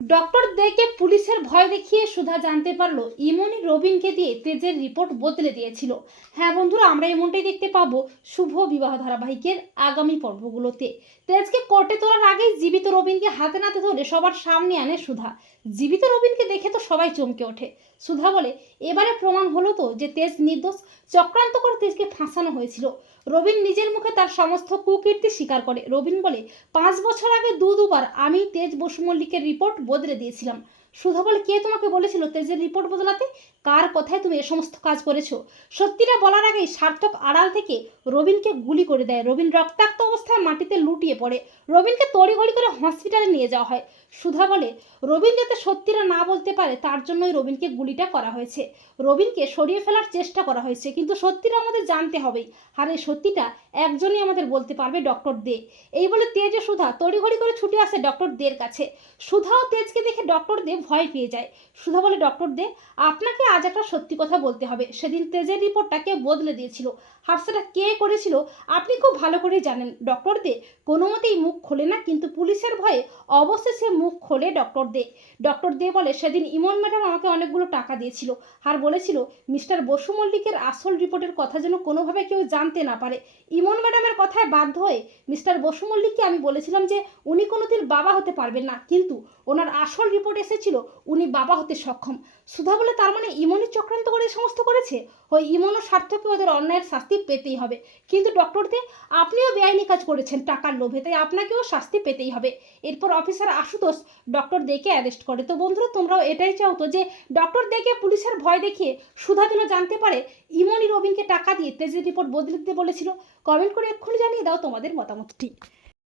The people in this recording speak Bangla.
ডক্টর দেকে পুলিশের ভয় দেখিয়ে সুধা জানতে পারল, ইমনি রবিনকে দিয়ে তেজের রিপোর্ট বদলে দিয়েছিল। হ্যাঁ বন্ধুরা, আমরা এমনটাই দেখতে পাবো শুভ বিবাহ ধারাবাহিকের আগামী পর্বগুলোতে। তেজকে কোর্টে তোলার আগে জীবিত রবিনকে হাতে নাতে ধরে সবার সামনে আনে সুধা। জীবিত রবিনকে দেখে তো সবাই চমকে ওঠে। সুধা বলে, এবারে প্রমাণ হলো তো যে তেজ নির্দোষ চক্রান্ত করে তেজকে ফাঁসানো হয়েছিল। রবিন নিজের মুখে তার সমস্ত কুকীর্তি স্বীকার করে। রবিন বলে, পাঁচ বছর আগে দু দুবার আমি তেজ বসু মল্লিকের রিপোর্ট বদলে দিয়েছিলাম। সুধা বলে, কে তোমাকে বলেছিল তেজের রিপোর্ট বদলাতে? কার কথায় তুমি এ সমস্ত কাজ করেছ? সত্যিটা বলার আগেই সার্থক আড়াল থেকে রবিনকে গুলি করে দেয়। রবিন রক্তাক্ত মাটিতে লুটিয়ে পড়ে। রবিনকে তড়িঘড়ি করে হসপিটালে নিয়ে যাওয়া হয়। সুধা বলে রবিন যাতে সত্যিটা না বলতে পারে, তার জন্যই রবিনকে গুলিটা করা হয়েছে। রবিনকে সরিয়ে ফেলার চেষ্টা করা হয়েছে, কিন্তু সত্যিটা আমাদের জানতে হবেই। আর এই সত্যিটা একজনই আমাদের বলতে পারবে ডক্টর দে। এই বলে তেজ ও সুধা তড়িঘড়ি করে ছুটে আসে ডক্টর দের কাছে। সুধা ও তেজকে দেখে ডক্টর দে ভয় পেয়ে যায়। সুধা বলে, ডক্টর দে, আপনাকে আজ একটা সত্যি কথা বলতে হবে। সেদিন তেজের রিপোর্টটা কে বদলে দিয়েছিল। আর সেটা কে করেছিল, আপনি খুব ভালো করেই জানেন। ডক্টর দে কোনো মতেই মুখ খোলে না, কিন্তু পুলিশের ভয়ে অবশেষে মুখ খোলে ডক্টর দে ডক্টর দে বলে, সেদিন ইমন ম্যাডাম আমাকে অনেকগুলো টাকা দিয়েছিল আর বলেছিল, মিস্টার বসু মল্লিকের আসল রিপোর্টের কথা যেন কোনোভাবে কেউ জানতে না পারে। ইমন ম্যাডামের কথায় বাধ্য হয়ে মিস্টার বসু মল্লিককে আমি বলেছিলাম যে, উনি কোনোদিন বাবা হতে পারবেন না। কিন্তু ওনার আসল রিপোর্ট এসেছিল, উনি বাবা হতে সক্ষম। সুধা বলে, তার মানে ইমনই চক্রান্ত করে সমস্ত করেছে? ওই ইমনও স্বার্থকে ওদের অন্যায়ের শাস্তি পেতেই হবে। কিন্তু ডক্টর দে আপনিও বেআইনি কাজ করেছেন টাকার লোভে, তাই আপনাকেও শাস্তি পেতেই হবে। এরপর অফিসার আশুতোষ ডক্টর দেকে অ্যারেস্ট করে। তো বন্ধুরা, তোমরাও এটাই চাও তো যে, ডক্টর দেকে পুলিশের ভয় দেখিয়ে সুধা যেন জানতে পারে, ইমনি রবিনকে টাকা দিয়ে তেজের রিপোর্ট বদলে দিতে বলেছিল। কমেন্ট করে এক্ষুনি জানিয়ে দাও তোমাদের মতামতটি।